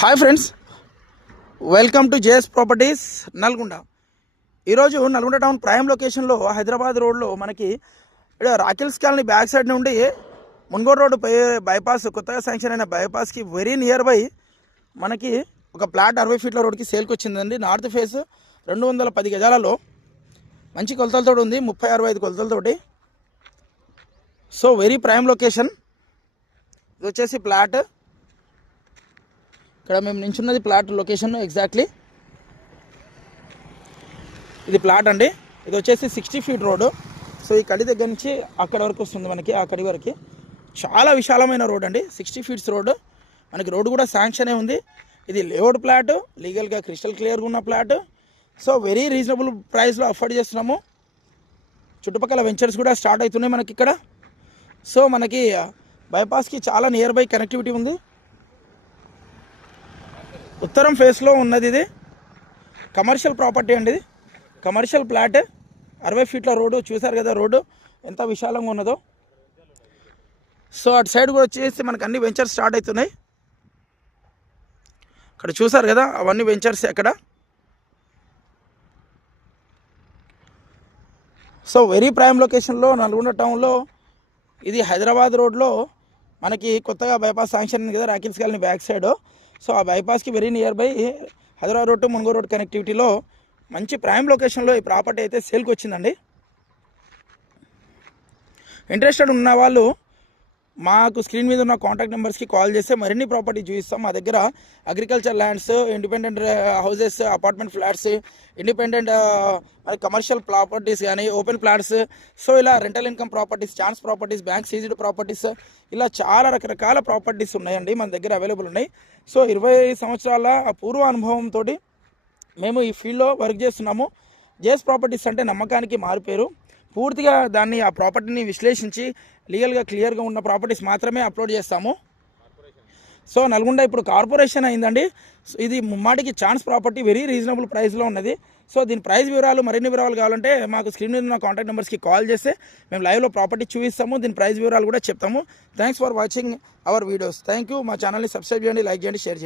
Hi friends, welcome to JS properties Nalgonda. ఈరోజు Nalgonda town prime లొకేషన్లో హైదరాబాద్ రోడ్లో మనకి ఇక్కడ రాకిల్స్ కాలనీ బ్యాక్ సైడ్ నుండి మున్గోడ్ రోడ్డు బైపాస్ కొత్తగా శాంక్షన్ అయిన బైపాస్కి వెరీ నియర్ బై మనకి ఒక ప్లాట్ 60 ఫీట్ల రోడ్కి సేల్కి వచ్చిందండి. నార్త్ ఫేస్ 210 గజాలలో మంచి కొలతలతో ఉంది, 30-65 కొలతలతోటి. So very prime location. ఇది వచ్చేసి ప్లాట్. ఇక్కడ మేము నించున్నది ప్లాట్ లొకేషన్ ఎగ్జాక్ట్లీ. ఇది ప్లాట్ అండి. ఇది వచ్చేసి 60 ఫీట్ రోడ్డు. సో ఈ కడి దగ్గర నుంచి అక్కడ వరకు వస్తుంది మనకి, ఆ కడి వరకు చాలా విశాలమైన రోడ్ అండి. 60 ఫీట్స్ రోడ్డు. మనకి రోడ్డు కూడా శాంక్షన్ ఉంది. ఇది లేఅవుట్ ప్లాట్, లీగల్గా క్రిస్టల్ క్లియర్గా ఉన్న ప్లాట్. సో వెరీ రీజనబుల్ ప్రైస్లో అఫోర్డ్ చేస్తున్నాము. చుట్టుపక్కల వెంచర్స్ కూడా స్టార్ట్ అవుతున్నాయి మనకి ఇక్కడ. సో మనకి బైపాస్కి చాలా నియర్ బై కనెక్టివిటీ ఉంది. ఉత్తరం ఫేస్లో ఉన్నది. ఇది కమర్షియల్ ప్రాపర్టీ అండి. ఇది కమర్షియల్ ప్లాట్, 60 ఫీట్ల రోడ్డు. చూసారు కదా రోడ్డు ఎంత విశాలంగా ఉన్నదో. సో అటు సైడ్ కూడా వచ్చేసి మనకు అన్ని వెంచర్స్ స్టార్ట్ అవుతున్నాయి. ఇక్కడ చూసారు కదా అవన్నీ వెంచర్స్ అక్కడ. సో వెరీ ప్రైమ్ లొకేషన్లో నల్గొండ టౌన్లో ఇది హైదరాబాద్ రోడ్లో మనకి కొత్తగా బైపాస్ శాంక్షన్ ఉంది కదా, రాకిల్స్ కాలనీ బ్యాక్ సైడ్. సో ఆ బైపాస్కి very near by Hyderabad road to Munugode road కనెక్టివిటీలో మంచి ప్రైమ్ లొకేషన్లో ఈ ప్రాపర్టీ అయితే సేల్కి వచ్చిందండి. ఇంట్రెస్టెడ్ ఉన్న వాళ్ళు మాకు స్క్రీన్ మీద ఉన్న కాంటాక్ట్ నెంబర్స్కి కాల్ చేస్తే మరిన్ని ప్రాపర్టీ చూపిస్తాం. మా దగ్గర agriculture lands, independent houses, apartment flats, independent మరి కమర్షియల్ ప్రాపర్టీస్ కానీ, ఓపెన్ ప్లాట్స్, సో ఇలా rental income properties, chance properties, bank seized properties, ఇలా చాలా రకరకాల ప్రాపర్టీస్ ఉన్నాయండి మన దగ్గర అవైలబుల్ ఉన్నాయి. సో 20 సంవత్సరాల పూర్వ అనుభవంతో మేము ఈ ఫీల్డ్లో వర్క్ చేస్తున్నాము. జేఎస్ ప్రాపర్టీస్ అంటే నమ్మకానికి మారిపోయారు. పూర్తిగా దాన్ని ఆ ప్రాపర్టీని విశ్లేషించి లీగల్గా క్లియర్గా ఉన్న ప్రాపర్టీస్ మాత్రమే అప్లోడ్ చేస్తాము. సో నల్గొండ ఇప్పుడు కార్పొరేషన్ అయిందండి. ఇది ముమ్మాటికి ఛాన్స్ ప్రాపర్టీ, వెరీ రీజనబుల్ ప్రైస్లో ఉన్నది. సో దీని ప్రైస్ వివరాలు, మరిన్ని వివరాలు కావాలంటే మాకు స్క్రీన్ మీద ఉన్న కాంటాక్ట్ నెంబర్స్కి కాల్ చేస్తే మేము లైవ్లో ప్రాపర్టీ చూపిస్తాము. దీని ప్రైస్ వివరాలు కూడా చెప్తాము. Thanks for watching our videos. Thank you. మా ఛానల్ని సబ్స్క్రైబ్ చేయండి, లైక్ చేయండి, షేర్ చేయండి.